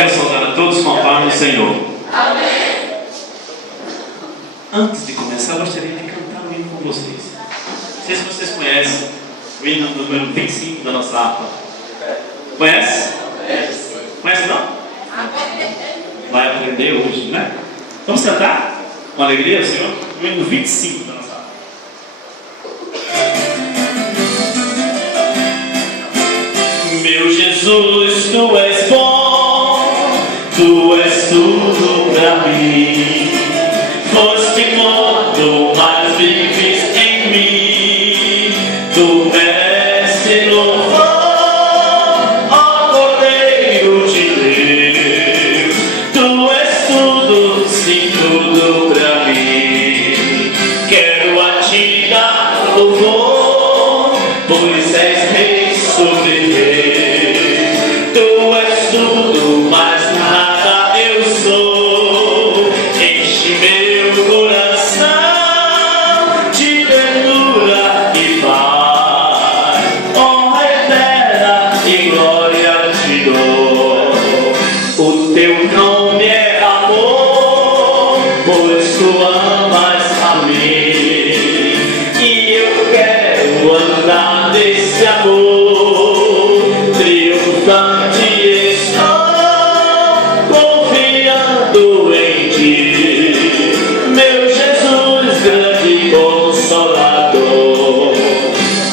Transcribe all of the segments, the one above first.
Quero saudar a todos com a paz do Senhor. Amém. Antes de começar, eu gostaria de cantar um hino com vocês. Não sei se vocês conhecem o hino número 25 da nossa harpa. Conhece? Conhece não? Vai aprender hoje, né? Vamos cantar com alegria, Senhor? O hino 25 da nossa harpa. Meu Jesus, Tu és bom, Tu és tudo pra mim. Foste morto, mas vives em mim. Tu mereces louvor, ó Cordeiro de Deus. Tu és tudo, sim, tudo pra mim. Quero a Ti dar louvor, pois és Rei sobre reis. Tu és tudo, mas nada eu sou. Enche meu coração de ternura e paz. Honra eterna e glória te dou. O Teu nome é amor, pois Tu amas a mim. E eu quero andar nesse amor. Triunfante estou, confiando em Ti, meu Jesus, grande Consolador.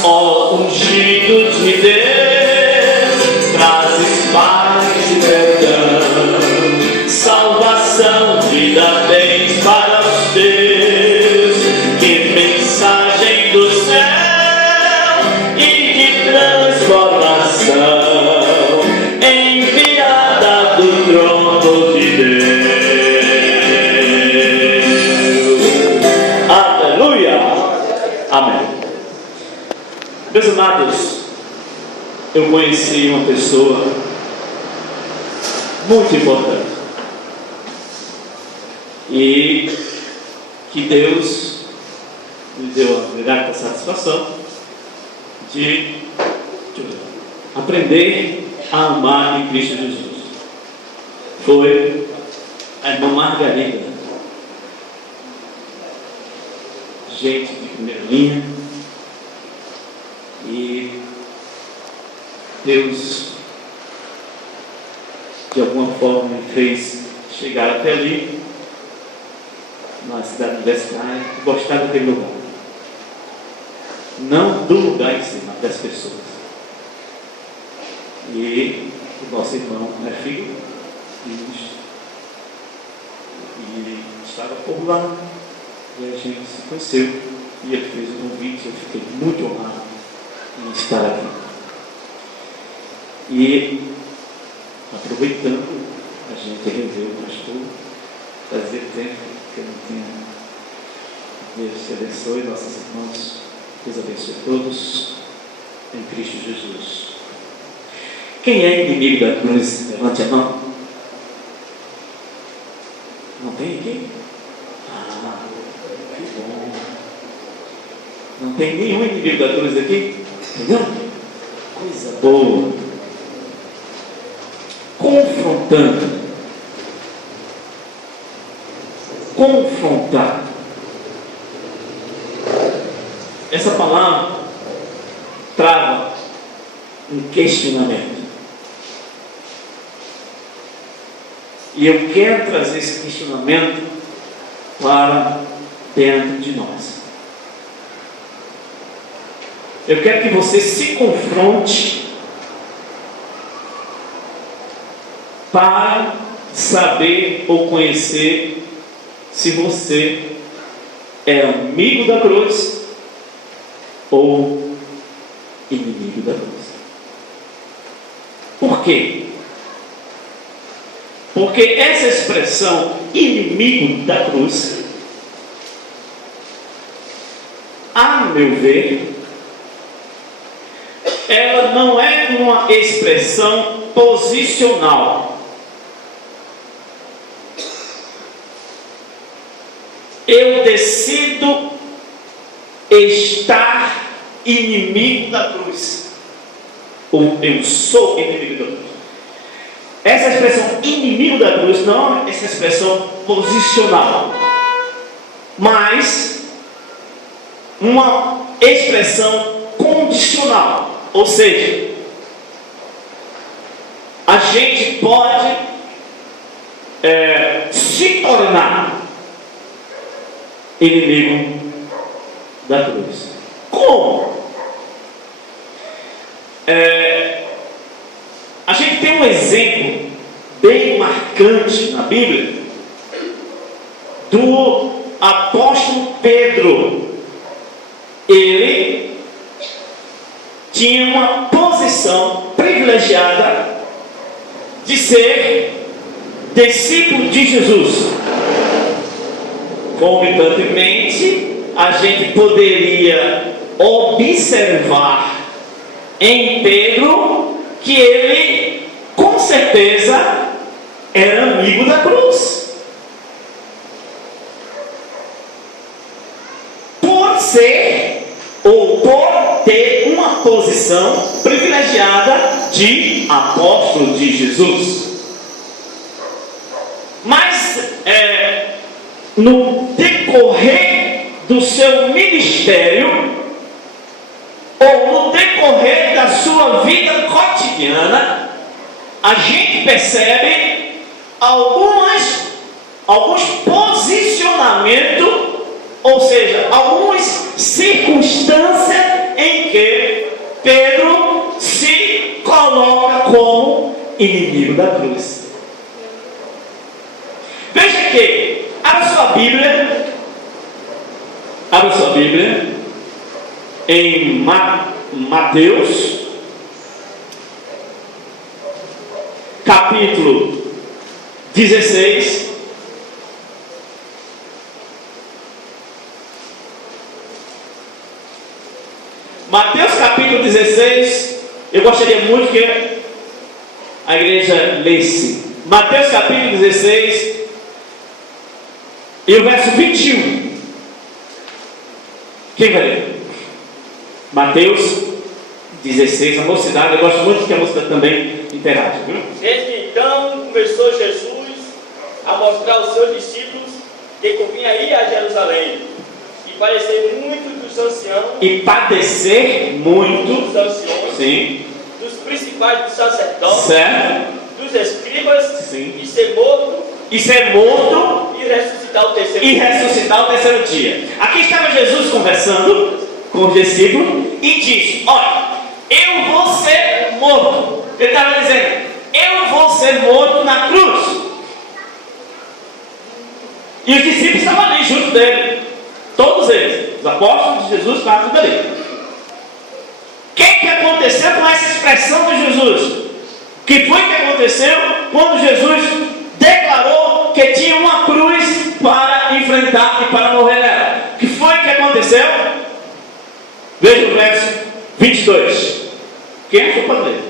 Ó ungido de Deus, trazes paz e perdão, salvação, vida tens para os teus. Que mensagem do céu e de transformação, enviada do trono de Deus. Aleluia! Amém. Meus amados, eu conheci uma pessoa muito importante e que Deus me deu a grata satisfação de aprender a amar em Cristo Jesus. Foi a irmã Margarida, gente de primeira linha, e Deus de alguma forma me fez chegar até ali, na cidade universitária, e gostar daquele lugar. Não do lugar em si, mas das pessoas. E o nosso irmão é filho e estava por lá, e a gente se conheceu, e ele fez um convite. Eu fiquei muito honrado em estar aqui. E aproveitando, a gente rever o pastor, fazia tempo que eu não tinha. Deus te abençoe, nossos irmãos, Deus abençoe todos em Cristo Jesus. Quem é inimigo da cruz? Levante a mão. Não tem aqui? Ah, que bom. Não tem nenhum inimigo da cruz aqui? Entendeu? Coisa boa. Confrontar. Essa palavra trava um questionamento. E eu quero trazer esse questionamento para dentro de nós. Eu quero que você se confronte para saber ou conhecer se você é amigo da cruz ou inimigo da cruz. Por quê? Porque essa expressão inimigo da cruz, a meu ver, ela não é uma expressão posicional. Eu decido estar inimigo da cruz, ou eu sou inimigo da cruz. Essa expressão expressão inimigo da cruz não é essa expressão posicional, mas uma expressão condicional. Ou seja, a gente pode se tornar inimigo da cruz. Como? A gente tem um exemplo bem marcante na Bíblia do apóstolo Pedro. Ele tinha uma posição privilegiada de ser discípulo de Jesus. Concomitantemente, a gente poderia observar em Pedro que ele, com certeza, era amigo da cruz. Por ser ou por ter uma posição privilegiada de apóstolo de Jesus. Mas no decorrer do seu ministério, ou no decorrer da sua vida cotidiana, a gente percebe alguns posicionamentos, ou seja, algumas circunstâncias em que Pedro se coloca como inimigo da cruz. Veja que, abra sua Bíblia em Mateus, capítulo 16. Mateus capítulo 16, eu gostaria muito que a igreja lesse. Mateus capítulo 16 e o verso 21. Quem vai ler? Mateus 16, a mocidade, eu gosto muito que a mocidade também interage, viu? Desde então começou Jesus a mostrar aos seus discípulos que convinha ir a Jerusalém e padecer muito dos anciãos, dos anciões, sim, dos principais dos sacerdotes, certo, dos escribas, sim, e ser morto e ressuscitar o terceiro dia. Aqui estava Jesus conversando com os discípulos e disse: olha, eu vou ser morto. Ele estava dizendo: eu vou ser morto na cruz. E os discípulos estavam ali junto dele, todos eles, os apóstolos de Jesus estavam tudo ali. O que aconteceu com essa expressão de Jesus? O que foi que aconteceu quando Jesus declarou que tinha uma cruz para enfrentar e para morrer nela? O que foi que aconteceu? Veja o verso 22. Quem foi para ler?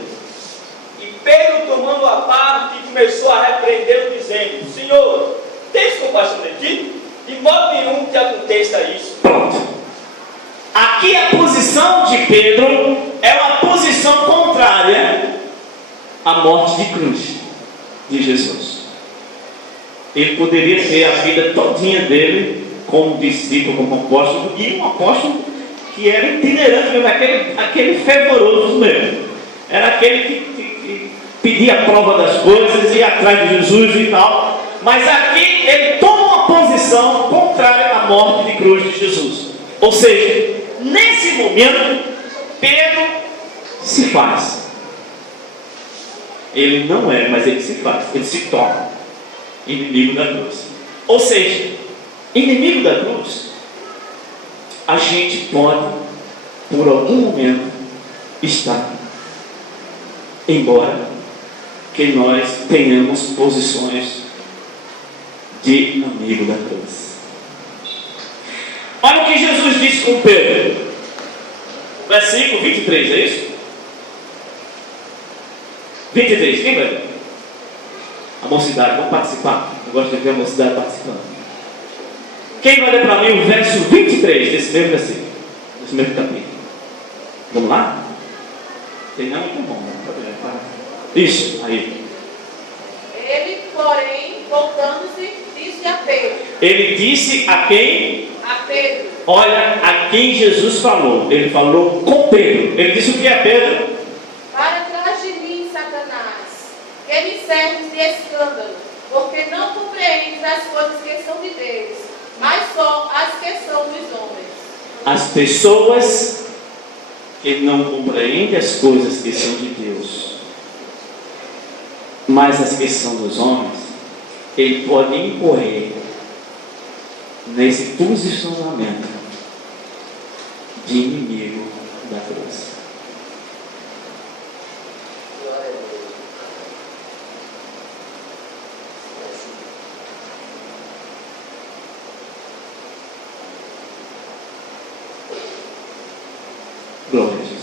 E Pedro, tomando a parte, começou a repreendê-lo, dizendo: Senhor, tens compaixão de ti? De modo nenhum que aconteça isso. Pronto. Aqui a posição de Pedro é uma posição contrária à morte de cruz de Jesus. Ele poderia ter a vida todinha dele como discípulo, como apóstolo, e um apóstolo que era itinerante mesmo, aquele fervoroso mesmo. Era aquele que pedia a prova das coisas, ia atrás de Jesus e tal. Mas aqui ele toma uma posição contrária à morte de cruz de Jesus. Ou seja, nesse momento, Pedro se faz. Ele não é, mas ele se faz. Ele se torna inimigo da cruz. Ou seja, inimigo da cruz, a gente pode, por algum momento, estar, embora que nós tenhamos posições de amigo da cruz. Olha o que Jesus disse com Pedro, versículo 23, é isso? 23, quem vai? A mocidade, vamos participar. Eu gosto de ver a mocidade participando. Quem vai ler para mim o verso 23 desse mesmo versículo, desse mesmo capítulo? Vamos lá? Tem não, muito bom. Isso, aí. Ele voltando-se, disse a Pedro. Ele disse a quem? A Pedro. Olha a quem Jesus falou. Ele falou com Pedro. Ele disse o que é Pedro? Para trás de mim, Satanás, que me serves de escândalo, porque não compreendes as coisas que são de Deus, mas só as que são dos homens. As pessoas que não compreendem as coisas que são de Deus, mas as que são dos homens, ele pode incorrer nesse posicionamento de inimigo da cruz. Glória a Jesus.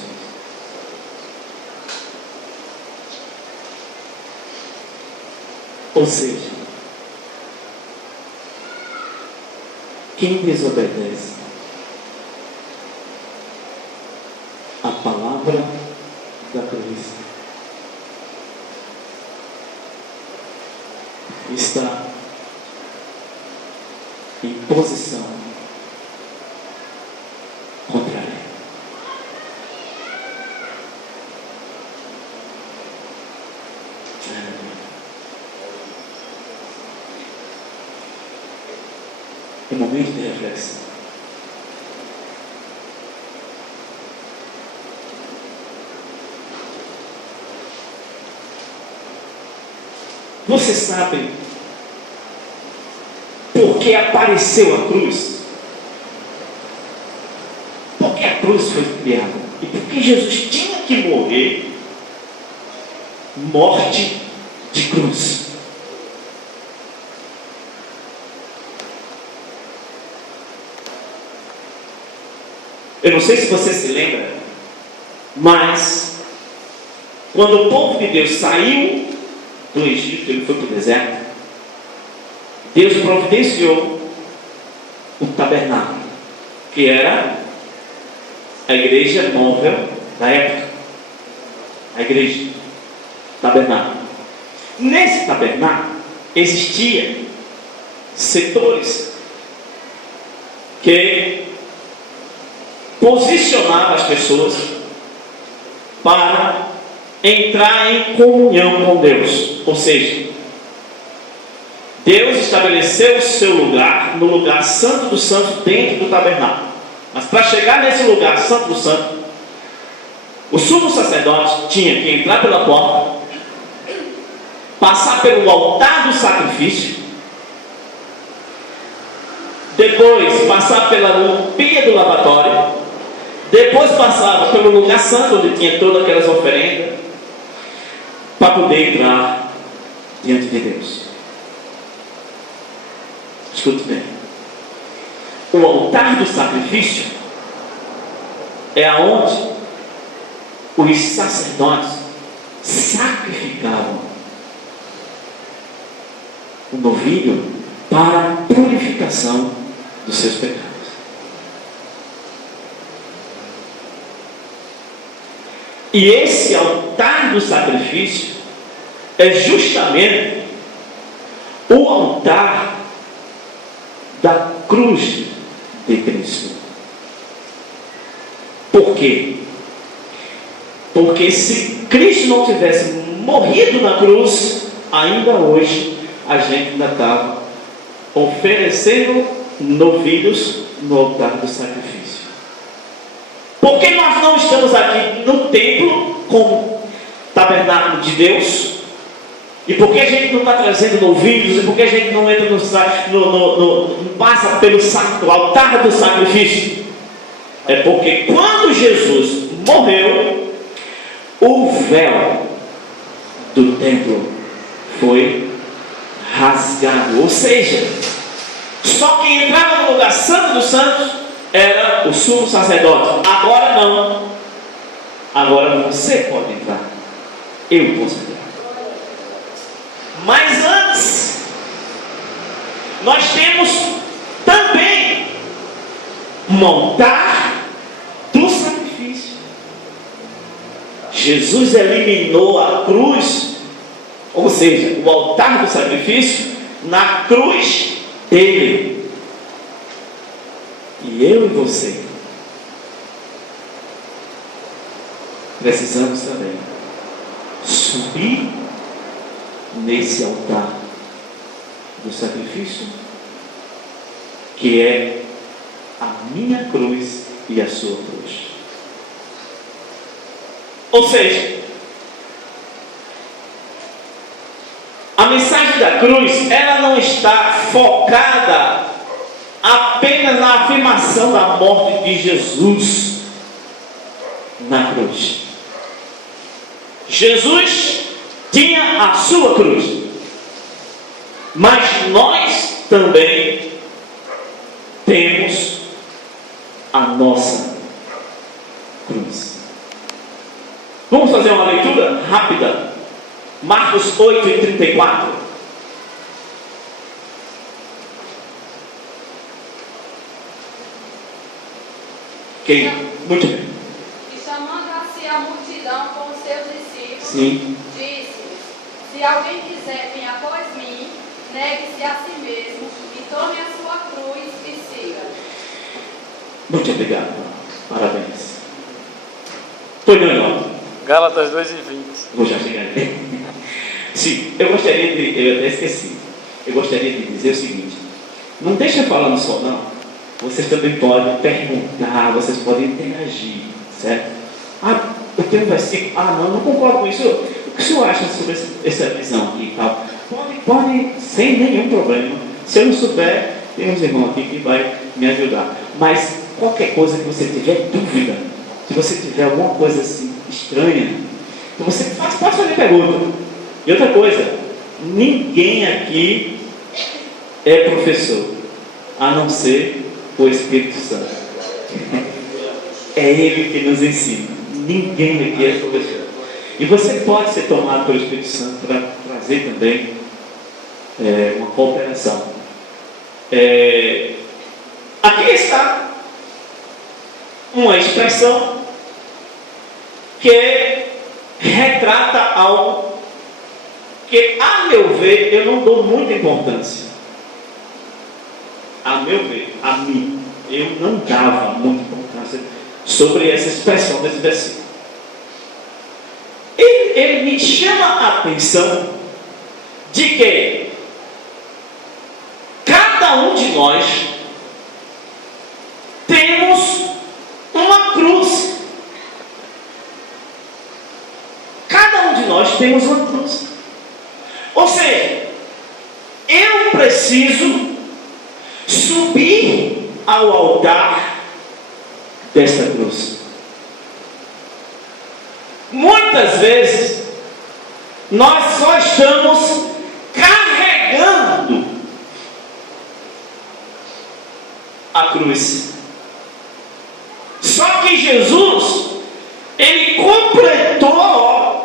Ou seja, quem desobedece a palavra da cruz está em posição contrária. É momento de reflexão. Você sabe por que apareceu a cruz? Por que a cruz foi criada? E por que Jesus tinha que morrer morte de cruz? Eu não sei se você se lembra, mas quando o povo de Deus saiu do Egito, ele foi para o deserto, Deus providenciou o tabernáculo, que era a igreja móvel da época. A igreja, tabernáculo. Nesse tabernáculo existia setores que posicionava as pessoas para entrar em comunhão com Deus. Ou seja, Deus estabeleceu o seu lugar no lugar santo do santo dentro do tabernáculo. Mas para chegar nesse lugar santo do santo, o sumo sacerdote tinha que entrar pela porta, passar pelo altar do sacrifício, depois passar pela pia do lavatório, depois passava pelo lugar santo onde tinha todas aquelas oferendas, para poder entrar diante de Deus. Escute bem. O altar do sacrifício é aonde os sacerdotes sacrificavam o novilho para a purificação dos seus pecados. E esse altar do sacrifício é justamente o altar da cruz de Cristo. Por quê? Porque se Cristo não tivesse morrido na cruz, ainda hoje a gente ainda estava oferecendo novilhos no altar do sacrifício. Porque nós não estamos aqui no templo como tabernáculo de Deus? E por que a gente não está trazendo novilhos? E por que a gente não entra passa pelo altar do sacrifício? É porque quando Jesus morreu, o véu do templo foi rasgado. Ou seja, só quem entrava no lugar santo dos santos era o sumo sacerdote. Agora não. Agora você pode entrar. Eu posso entrar. Mas antes, nós temos também um altar do sacrifício. Jesus eliminou a cruz, ou seja, o altar do sacrifício, na cruz dele. E eu e você precisamos também subir nesse altar do sacrifício, que é a minha cruz e a sua cruz. Ou seja, a mensagem da cruz, ela não está focada apenas na afirmação da morte de Jesus na cruz. Jesus tinha a sua cruz, mas nós também temos a nossa cruz. Vamos fazer uma leitura rápida. Marcos 8:34. Quem? Muito bem. E chamando-se a multidão com os seus discípulos, Sim. disse-lhes: se alguém quiser vir após mim, negue-se a si mesmo e tome a sua cruz e siga. Muito obrigado. Parabéns. Foi meu nome. Gálatas 2:20. Vou já chegar aqui. Sim, eu até esqueci. Eu gostaria de dizer o seguinte: não deixa falando só, não. Vocês também podem perguntar, vocês podem interagir, certo? Eu tenho um versículo. Não concordo com isso. O que o senhor acha sobre essa visão aqui e tal? Pode, sem nenhum problema. Se eu não souber, tem uns irmãos aqui que vai me ajudar. Mas qualquer coisa que você tiver dúvida, se você tiver alguma coisa assim estranha, você pode fazer pergunta. E outra coisa, ninguém aqui é professor, a não ser o Espírito Santo. É Ele que nos ensina. Ninguém aqui é professor. E você pode ser tomado pelo Espírito Santo para trazer também uma cooperação. Aqui está uma expressão que retrata algo que, a meu ver, eu não dou muita importância. A meu ver, a mim, eu não dava muita importância sobre essa expressão desse versículo. Ele me chama a atenção de que cada um de nós temos uma cruz. Cada um de nós temos uma cruz. Ou seja, eu preciso subir ao altar desta cruz. Muitas vezes nós só estamos carregando a cruz. Só que Jesus, Ele completou a obra.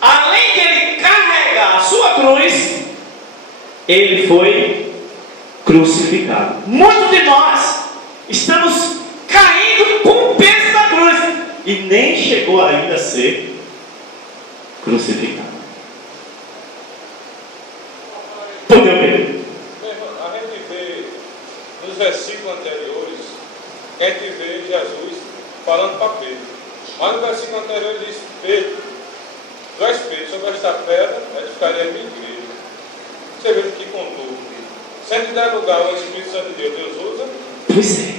Além de Ele carregar a sua cruz, Ele foi crucificado. Muitos de nós estamos caindo com o peso da cruz e nem chegou ainda a ser crucificado. Podemos ver. A gente vê nos versículos anteriores, a gente vê Jesus falando para Pedro. Mas no versículo anterior ele diz: Pedro, tu és Pedro, sobre esta pedra edificarei a minha igreja. Você vê que contou. Se a gente der lugar ao Espírito Santo de Deus, Deus usa. Pois é.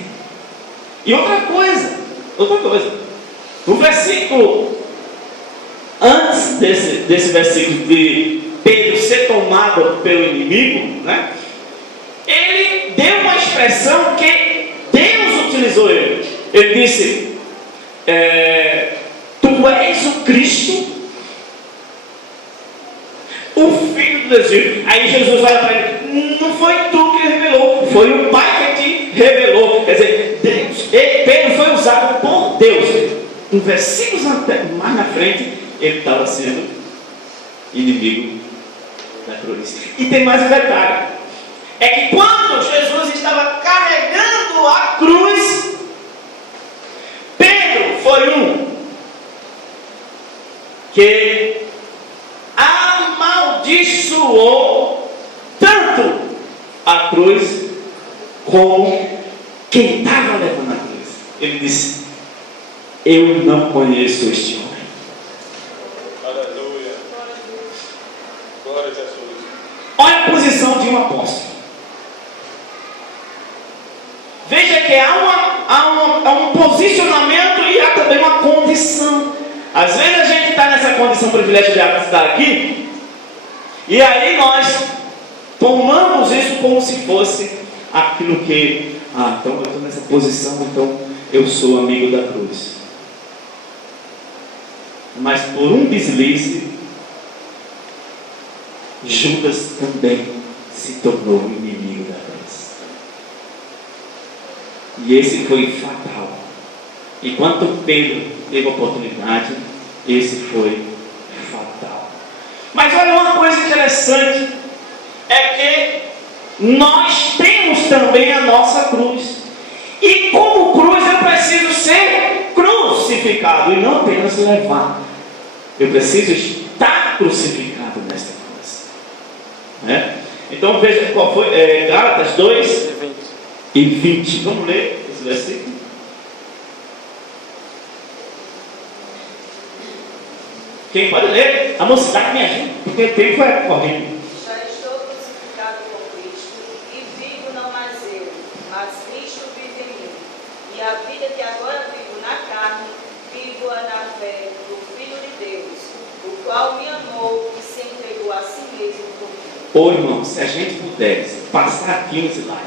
E outra coisa. O versículo, antes desse versículo de Pedro ser tomado pelo inimigo, né? Ele deu uma expressão que Deus utilizou ele. Ele disse: tu és o Cristo, o Filho de Deus. Aí Jesus vai para ele: não foi tu que revelou, foi o Pai que te revelou. Quer dizer, Pedro foi usado por Deus. Em versículos mais na frente, ele estava sendo inimigo da cruz. E tem mais um detalhe: é que quando Jesus estava carregando a cruz, Pedro foi um que amaldiçoou a cruz como quem estava levando a cruz. Ele disse: eu não conheço este homem. Aleluia. Glória a Jesus. Olha a posição de um apóstolo. Veja que há um posicionamento e há também uma condição. Às vezes a gente está nessa condição privilegiada de estar aqui, e aí nós tomamos isso como se fosse aquilo que, então eu estou nessa posição, então eu sou amigo da cruz. Mas por um deslize, Judas também se tornou inimigo da cruz. E esse foi fatal. Enquanto Pedro teve a oportunidade, esse foi fatal. Mas olha uma coisa interessante, é que nós temos também a nossa cruz. E como cruz eu preciso ser crucificado e não apenas levar. Eu preciso estar crucificado nesta cruz. Né? Então veja qual foi, Gálatas 2 e 20. Vamos ler esse versículo. Quem pode ler? A mocidade me ajuda, porque o tempo é correndo. Já estou crucificado com Cristo, e vivo não mais eu, mas Cristo vive em mim. E a vida que agora vivo na carne, vivo-a na fé do Filho de Deus, o qual me amou e se entregou a si mesmo por mim. Ô irmão, se a gente pudesse passar aqui no slide,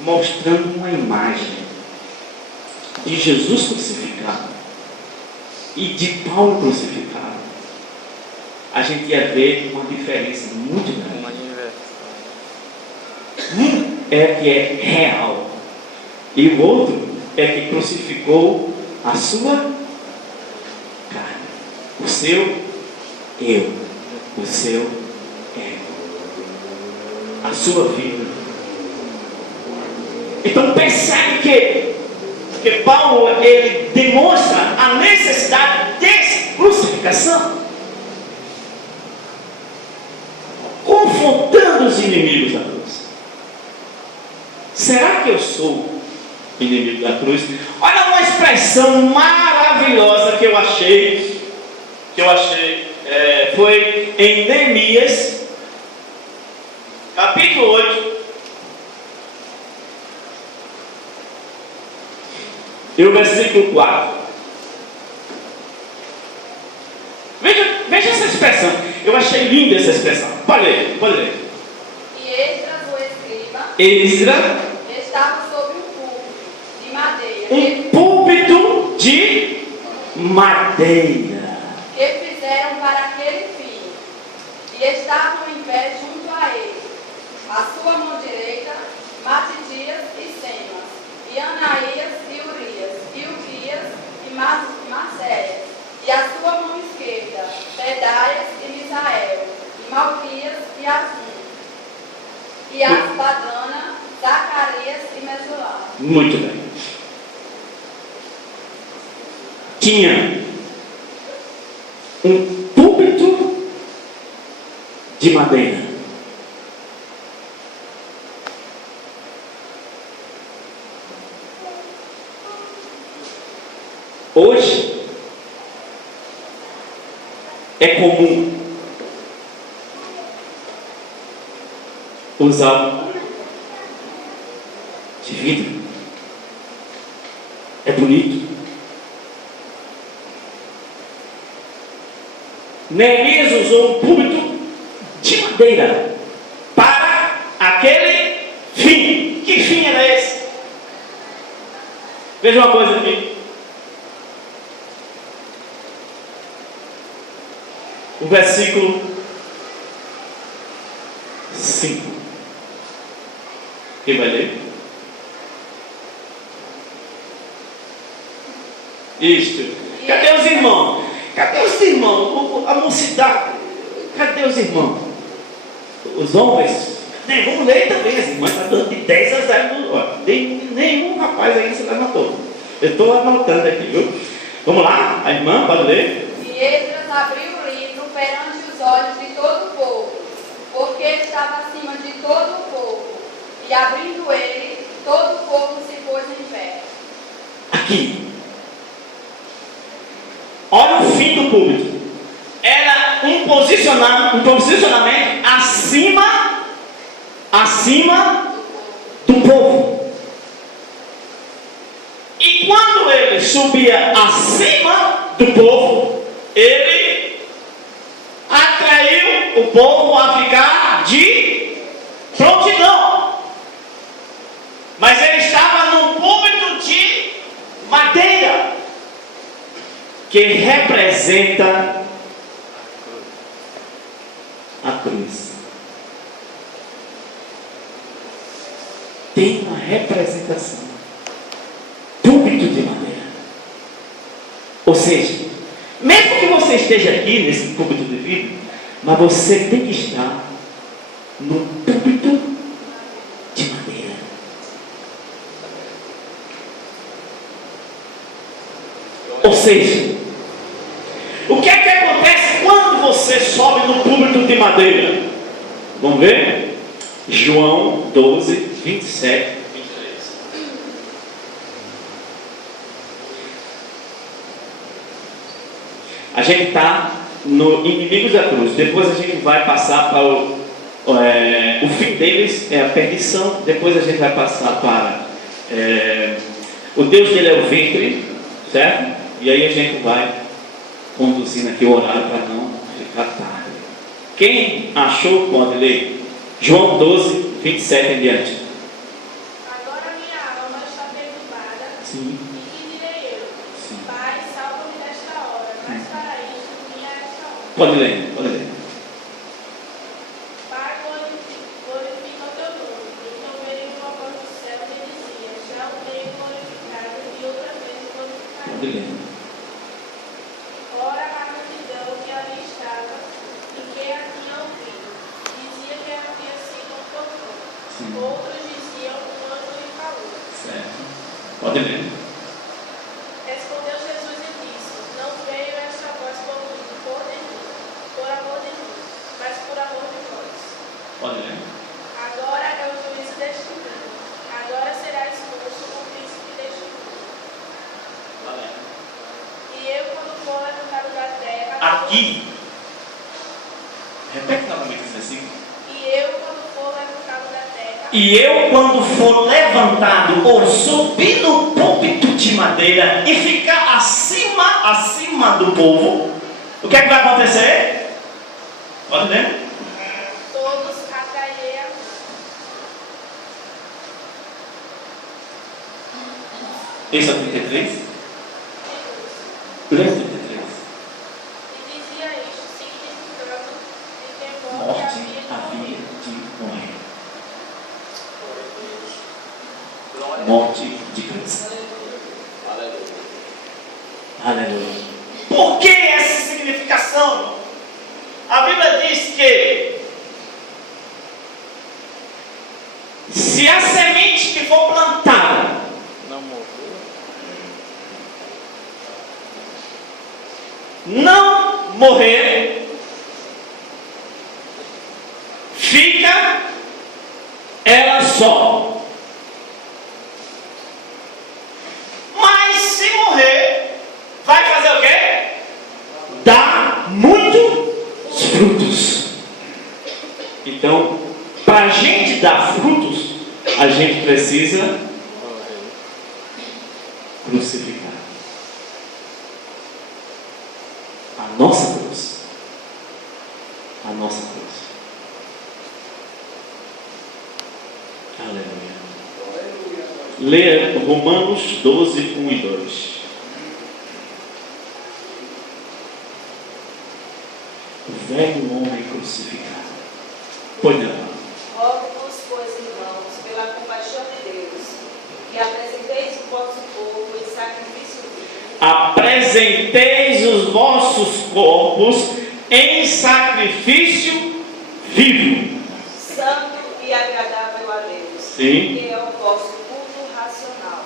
mostrando uma imagem de Jesus crucificado e de Paulo crucificado, a gente ia ver uma diferença muito grande. Um é que é real, e o outro é que crucificou a sua carne, o seu eu, o seu ego, a sua vida. Então percebe que Paulo ele demonstra a necessidade de crucificação, confrontando os inimigos da cruz. Será que eu sou inimigo da cruz? Olha uma expressão maravilhosa que eu achei, foi em Neemias, capítulo 8, e o versículo 4. Veja essa expressão. Eu achei linda essa expressão. Pode ler, pode ler. E Esdras, o escriba, estava sobre um púlpito de madeira, Um púlpito de madeira. que fizeram para aquele fim, e estavam em pé junto a ele, a sua mão direita, Matitias e Semas, e Anaías e Urias, e Uquias e Macéias, e a sua mão esquerda, Pedaias e Misael, e Malquias e Azum, e Asbadana, Zacarias e Mesulam. Muito bem. Tinha um púlpito de madeira. Hoje é comum usar de vidro. É bonito. Neemias usou um púlpito de madeira para aquele fim. Que fim era esse? Veja uma coisa aqui. O versículo 5. Quem vai ler? Isto. Cadê os irmãos? Cadê os irmãos? A mocidade. Cadê os irmãos? Os homens? Vamos ler também. As irmãs estão dando de 10 a 0. Nenhum rapaz aí se levantou. Eu estou anotando aqui, viu? Vamos lá? A irmã pode ler? E Esdras abriu o livro perante os olhos de todo o povo, porque ele estava acima de todo o povo. E E abrindo ele, todo o povo se pôs em pé. Aqui. Olha o fim do púlpito. Era um posicionamento acima do povo. E quando ele subia acima do povo, ele atraiu o povo a ficar de prontidão. Mas ele estava num púlpito de madeira, que representa a cruz. Tem uma representação. Púlpito de madeira. Ou seja, mesmo que você esteja aqui nesse púlpito de vidro, mas você tem que estar no púlpito de madeira. Ou seja, o que é que acontece quando você sobe no púlpito de madeira? Vamos ver? João 12, 27, 23. A gente está no Inimigos da Cruz. Depois a gente vai passar para o fim deles, é a perdição. Depois a gente vai passar para o Deus dele é o ventre, certo? E aí a gente vai conduzindo aqui o horário para não ficar tarde. Quem achou pode ler João 12, 27 em diante. Agora minha alma está perturbada. Sim. E que direi eu? Sim. Pai, salva-me desta hora, mas para isso vim a esta hora. Pode ler, pode ler. Pai, glorifica o teu nome. Então veio uma voz do céu que dizia: já o tenho glorificado e outra vez glorificarei. Pode ler. Ora, a multidão que ali estava e que a tinha ouvido, dizia que havia sido um profeta. Sim. Outros diziam: um anjo lhe falou. Certo. Pode ler. Respondeu Jesus e disse: não veio esta voz por amor de mim, mas por amor de vós. Pode ler. Agora é o juízo deste mundo. Agora será expulso o príncipe deste mundo. E eu, quando for levantado da terra. Aqui. Repete novamente esse versículo. E eu, quando for levantado da terra. E eu, quando for levantado ou subir no púlpito de madeira e ficar acima do povo, o que é que vai acontecer? Pode ler? Todos atrairei a mim. Esse é o 33? Lê o 33. E dizia isto, significando de temor Morte que havia de morrer. Morte de Cristo. Aleluia. Por que essa significação? A Bíblia diz que se a semente que for plantada não morrer, fica ela só. Mas se morrer, vai fazer o quê? Dar muitos frutos. Então, para a gente dar frutos, a gente precisa crucificar a nossa cruz. A nossa cruz. Aleluia. Leia Romanos 12, 1 e 2. O velho homem crucificado. Pois não. Rogo-vos, pois, irmãos, pela compaixão de Deus, que apresenteis o vosso corpo em sacrifício vivo. Apresenteis os vossos corpos em sacrifício vivo. Santo e agradável a Deus, Sim. que é o vosso culto racional.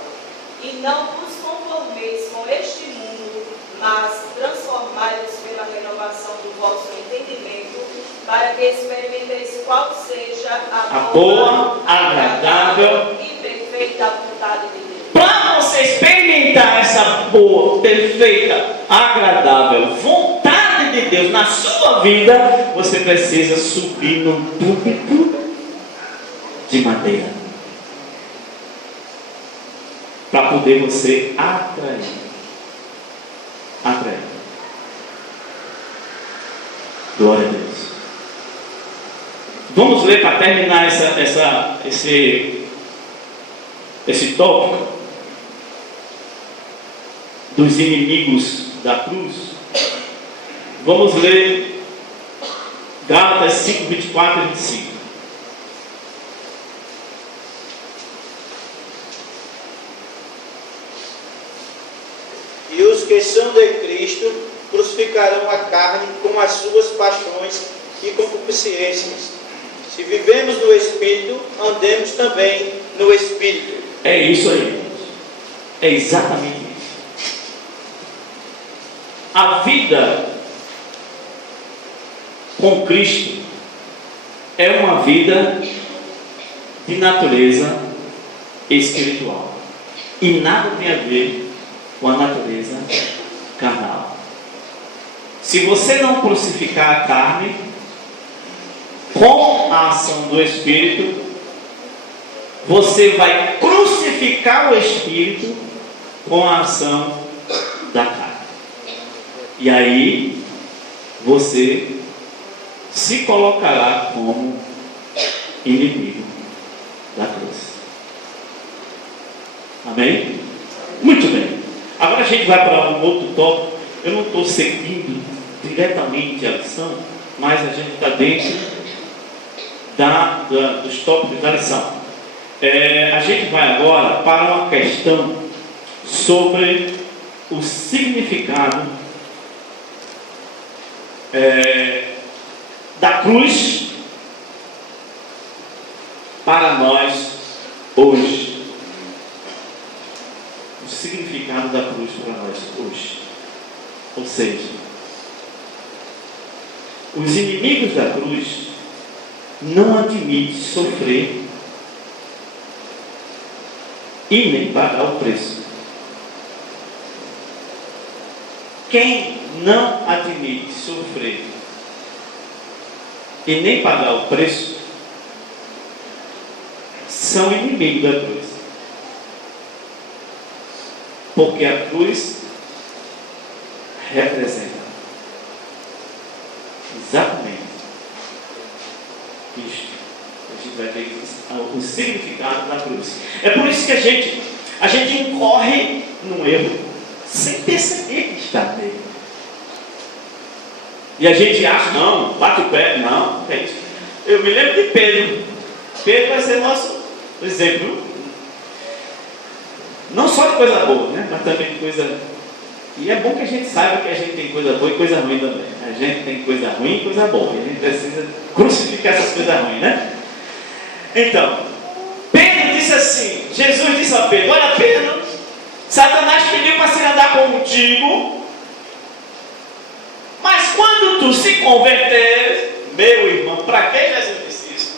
E não vos conformeis com este mundo, mas transformai-vos pela renovação do vosso entendimento, para que experimenteis qual seja a boa, agradável e perfeita vontade de Deus. Para você experimentar essa boa, perfeita, agradável vontade de Deus na sua vida, você precisa subir num púlpito de madeira. Para poder você atrair. Glória a Deus. Vamos ler para terminar esse tópico dos inimigos da cruz. Vamos ler Gálatas 5, 24 e 25. E os que são de Cristo crucificarão a carne com as suas paixões e concupiscências. Se vivemos no Espírito, andemos também no Espírito. É isso aí. É exatamente isso. A vida com Cristo é uma vida de natureza espiritual. E nada tem a ver com a natureza carnal. Se você não crucificar a carne com a ação do Espírito, você vai crucificar o Espírito com a ação da carne. E aí você se colocará como inimigo da cruz. Amém? Muito bem. Agora a gente vai para um outro tópico. Eu não estou seguindo diretamente a lição, mas a gente está dentro dos tópicos da lição. A gente vai agora para uma questão sobre o significado da cruz para nós hoje. O significado da cruz para nós hoje. Ou seja, os inimigos da cruz não admitem sofrer e nem pagar o preço. Quem não admite sofrer e nem pagar o preço são inimigos da cruz. Porque a cruz representa exatamente isto. A gente vai ver o significado da cruz. É por isso que a gente incorre num erro sem perceber que está nele. E a gente acha, não, bate o pé, não é isso. Eu me lembro de Pedro. Pedro vai ser nosso exemplo. Não só de coisa boa, né? Mas também de coisa. E é bom que a gente saiba que a gente tem coisa boa e coisa ruim também. A gente tem coisa ruim e coisa boa. E a gente precisa crucificar essas coisas ruins, né? Então, Pedro disse assim, Jesus disse a Pedro, olha Pedro, Satanás pediu para se andar contigo, mas quando tu se converter, meu irmão, para que Jesus disse isso?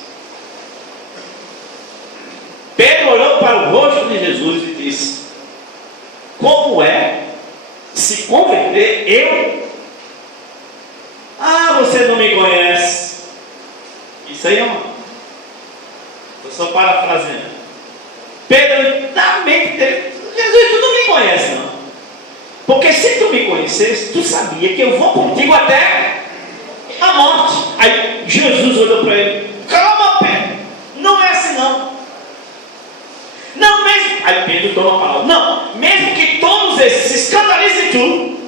Pedro olhou para o rosto de Jesus e disse, como é se converter eu? Ah, você não me conhece. Isso aí é uma... Estou só parafraseando. Pedro, na mente dele, Jesus, tu não me conhece não. Porque se tu me conhecesse, tu sabia que eu vou contigo até a morte. Aí Jesus olhou para ele, calma Pedro, não é assim não. Não, mesmo. Aí Pedro toma a palavra, não, mesmo que todos esses se escandalizem tu,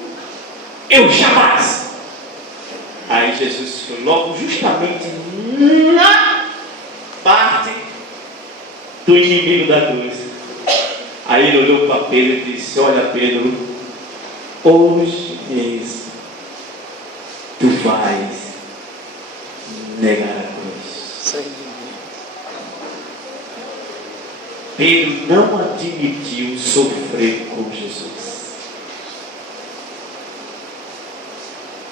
eu jamais. Aí Jesus foi logo justamente na parte do inimigo da cruz. Aí ele olhou para Pedro e disse, olha Pedro, hoje mesmo tu vais negar a cruz. Pedro não admitiu sofrer com Jesus.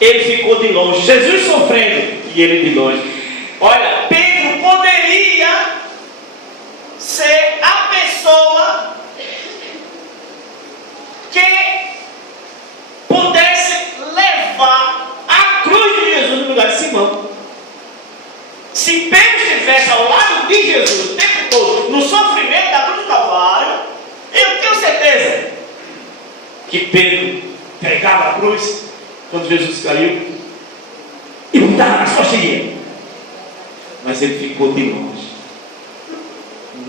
Ele ficou de longe. Jesus sofrendo, e ele de longe. Olha, Pedro poderia ser a pessoa que pudesse levar A cruz de Jesus no lugar de Simão. Se Pedro estivesse ao lado de Jesus o tempo todo, no sofrimento da cruz do Calvário, eu tenho certeza Que Pedro pegava a cruz quando Jesus caiu e botava nas costas dele. Mas ele ficou de longe.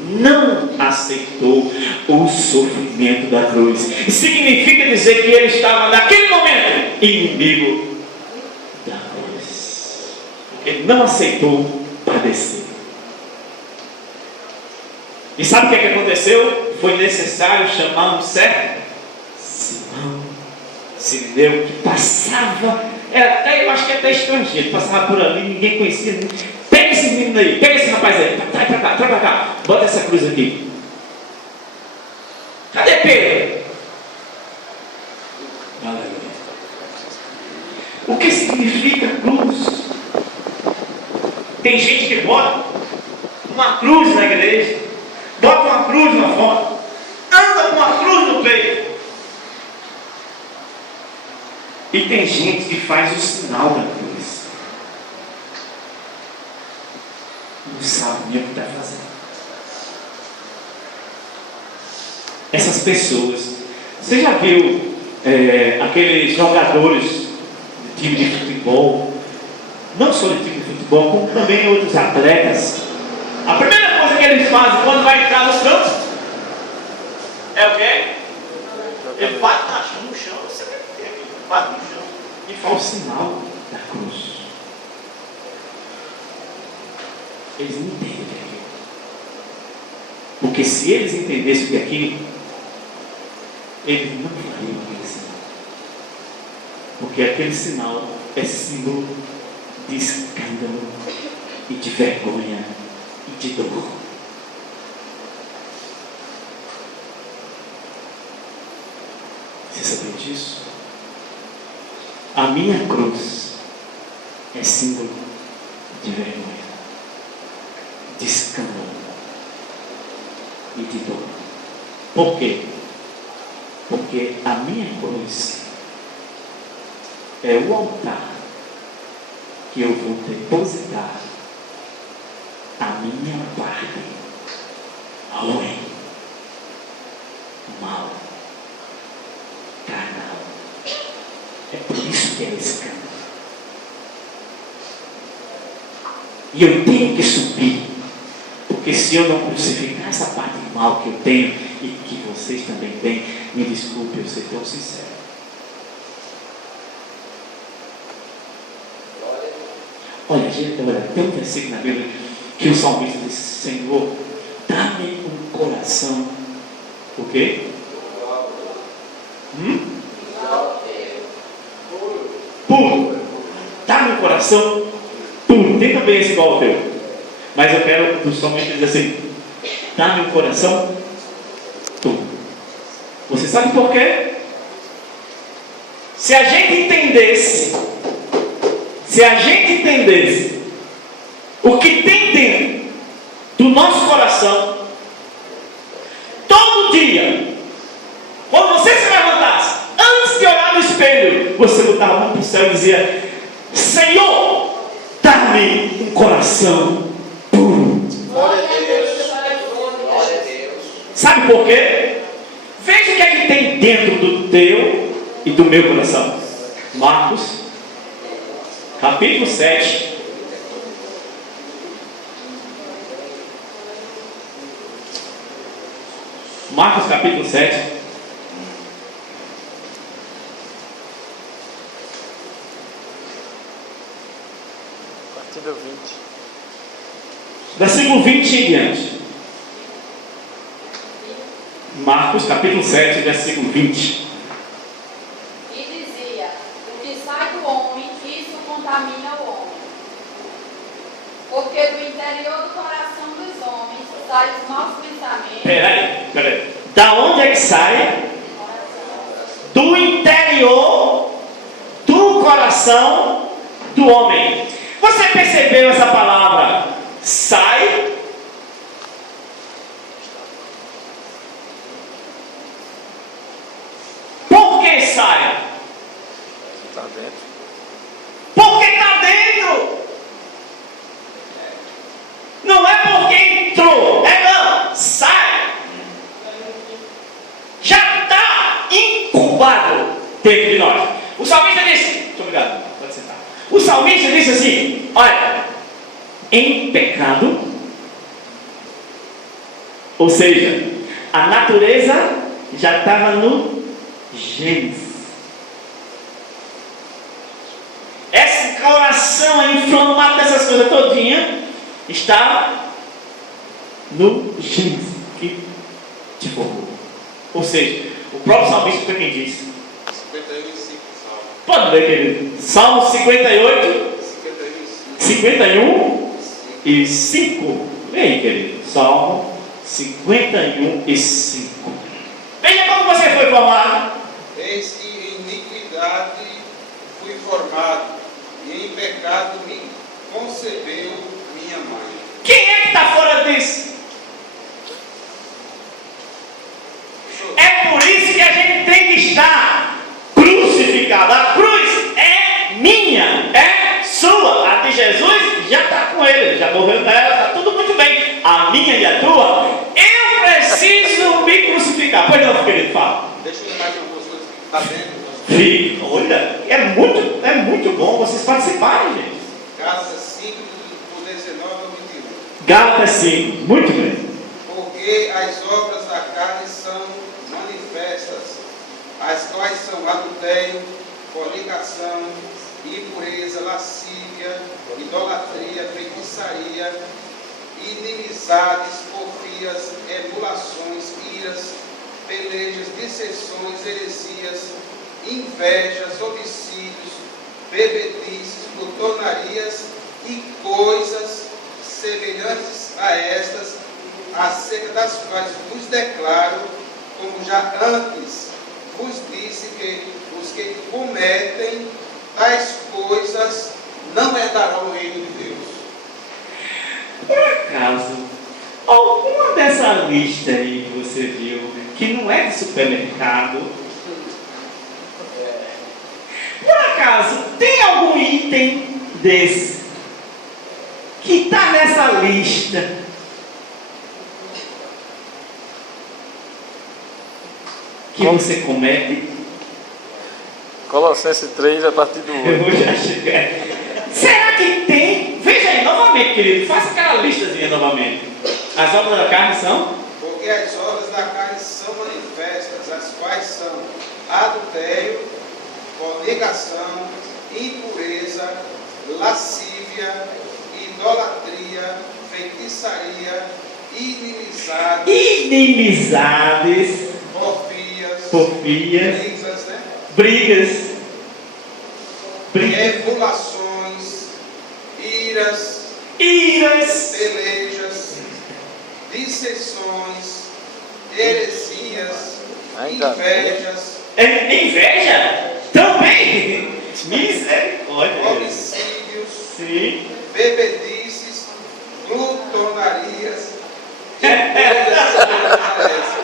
Não aceitou o sofrimento da cruz. Significa dizer que ele estava naquele momento inimigo da cruz. Ele não aceitou padecer. E sabe o que aconteceu? Foi necessário chamar um certo Simão Sirineu, que passava, eu acho que até estrangeiro, passava por ali, ninguém conhecia. Pega esse menino aí, pega esse rapaz aí, traz pra cá, bota essa cruz aqui. Cadê Pedro? Aleluia. O que significa cruz? Tem gente que bota uma cruz na igreja, bota uma cruz na foto, anda com uma cruz no peito. E tem gente que faz o sinal da cruz. Não sabe nem o que está fazendo. Essas pessoas. Você já viu aqueles jogadores de time de futebol? Não só de time de futebol, como também outros atletas. A primeira coisa que eles fazem quando vai entrar no campo é o quê? Ele bate no chão, você vê aqui, bate no chão e faz o sinal da cruz. Eles não entendem o que é aquilo. Porque se eles entendessem o que é aquilo, eles não fariam aquele sinal. Porque aquele sinal é símbolo de escândalo e de vergonha e de dor. Você sabia disso? A minha cruz é símbolo de vergonha, de escândalo e de dor. Por quê? Porque a minha cruz é o altar que eu vou depositar a minha parte ruim, mal, carnal. É por isso que é escândalo. E eu tenho que subir, porque se eu não crucificar essa parte mal que eu tenho e que vocês também têm, me desculpe eu ser tão sincero. Olha, gente, tem um versículo na Bíblia que o salmista diz: Senhor, dá-me um coração. O quê? Puro. Dá-me um coração puro. Tem também esse igual ao teu. Mas eu quero que o salmista diz assim: dá-me um coração puro. Você sabe por quê? Se a gente entendesse o que tem dentro do nosso coração, todo dia, quando você se levantasse, antes de olhar no espelho, você botava a mão para o céu e dizia: Senhor, dá-me um coração puro. Sabe por quê? Veja o que é que tem dentro do teu e do meu coração. Marcos capítulo 7. Marcos capítulo 7. Capítulo 20. Versículo 20 em diante. Marcos capítulo 7, versículo 20. E dizia: o que sai do homem, isso contamina o homem. Porque do interior do coração dos homens saem os maus pensamentos. Peraí. Da onde é que sai? Do interior do coração do homem. Você percebeu essa palavra? Sai. Por que sai? Está dentro. Porque está dentro. Não é porque entrou. Não. Sai. Já está incubado dentro de nós. O salmista disse, muito obrigado, pode sentar. O salmista disse assim, olha, em pecado, ou seja, a natureza já estava no Gênesis. Esse coração aí inflamado dessas coisas todinha está no Gênesis que te formou. Ou seja, o próprio salmista foi quem disse. 51 e 5, Salmo. Pode ler, querido. Salmo 58, 51 e 5. Vem aí, querido. Salmo 51 e 5. Veja como você foi formado. Eis que em iniquidade fui formado, e em pecado me concebeu minha mãe. Quem é que está fora disso? É por isso que a gente tem que estar crucificado. A cruz é minha, é sua. A de Jesus já está com ele, já morreu nela, está tudo muito bem. A minha e a tua, eu preciso me crucificar. Pois não, querido, fala. Deixa eu lembrar de algumas coisas que está dentro. Sim, olha, é muito bom vocês participarem, gente. Gálatas 5, do 19 ao 21. Gálatas 5, muito bem. Porque as obras da carne são manifestas, as quais são adultério, fornicação, impureza, lascívia, idolatria, feitiçaria, inimizades, porfias, emulações, iras, pelejas, dissensões, heresias, invejas, homicídios, bebedices, glutonarias e coisas semelhantes a estas, acerca das quais vos declaro, como já antes vos disse, que os que cometem tais coisas não herdarão o reino de Deus. Por acaso, alguma dessa lista aí que você viu, que não é de supermercado, por acaso, tem algum item desse que está nessa lista que você comete? Colossenses 3, a partir do 8. Eu vou já chegar. Será que tem? Veja aí novamente, querido. Faça aquela listazinha novamente. As obras da carne são? Porque as obras da carne são manifestas, as quais são adultério, fornicação, impureza, lascívia, idolatria, feitiçaria, inimizades, porfias, brigas, emulações, iras, pelejas, dissensões, heresias, invejas. Inveja? Também? Misericórdia. Homicídios, sim, bebedices, glutonarias e coisas semelhantes.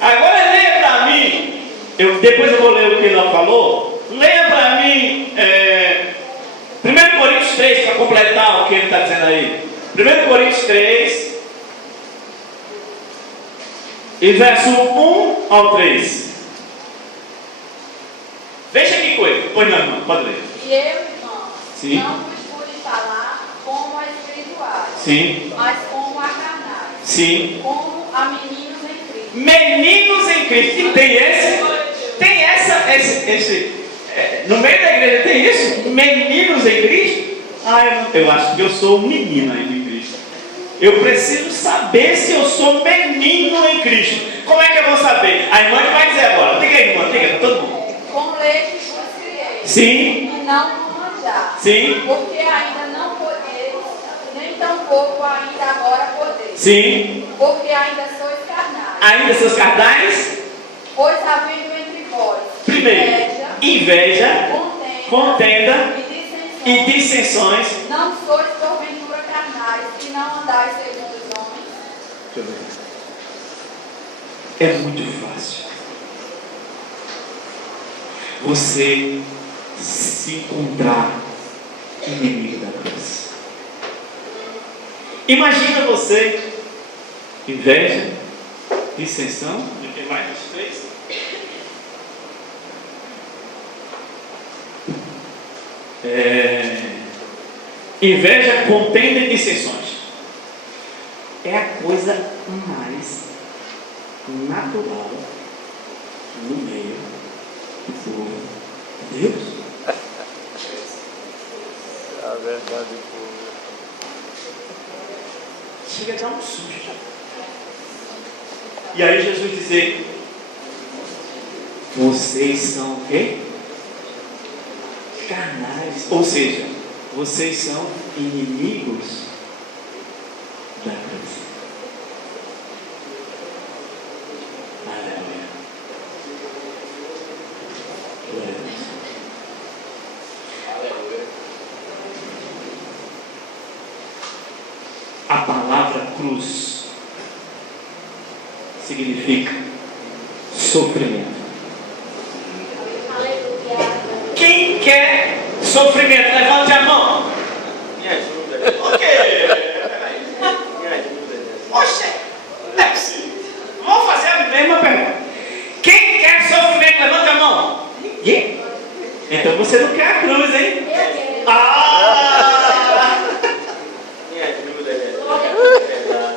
Agora leia para mim. Depois eu vou ler o que ele falou. Leia para mim 1 Coríntios 3 para completar o que ele está dizendo aí. 1 Coríntios 3 e verso 1 ao 3. Veja que coisa. Pois não, irmão, pode ler. E eu, irmão, sim, não vos pude falar como a espirituais, sim, mas como a carnais, sim, como a meninos em Cristo. Meninos em Cristo. E tem no meio da igreja tem isso? Meninos em Cristo? Eu acho que eu sou um menino ainda em Cristo. Eu preciso saber se eu sou menino em Cristo. Como é que eu vou saber? A irmã vai dizer agora. Diga aí, irmã, diga, todo mundo. Com leite vos criei, Sim. e não com manjar. Sim. Porque ainda não podeis, nem tampouco ainda agora podeis. Sim. Porque ainda sois carnais. Ainda seus carnais? Pois havendo entre vós primeiro, inveja, inveja, contenda e dissensões. Não sois porventura carnais e não andais segundo os homens. Deixa eu ver. É muito fácil você se encontrar inimigo da cruz. Imagina você, inveja, dissensão, o que mais os três? Inveja, contenda e dissensões. É a coisa mais natural no meio do povo de Deus. A verdade pura. Chega a dar um susto. E aí Jesus dizer: vocês são o quê? Carnais. Ou seja, vocês são inimigos da cruz. Aleluia. Glória a Deus. A palavra cruz significa sofrimento. Quem quer sofrimento? Levante a mão. Me ajuda. O quê? Me ajuda. Oxe, não é possível. Vamos fazer a mesma pergunta. Quem quer sofrimento? Levante a mão. Ninguém. Então você não quer a cruz, hein? Me ajuda.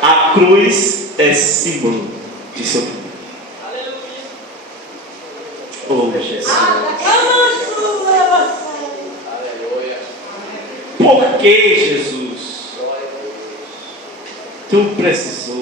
A cruz é símbolo de sofrimento. Aleluia. Oh, Jesus. Aleluia. Por que, Jesus? Tu precisou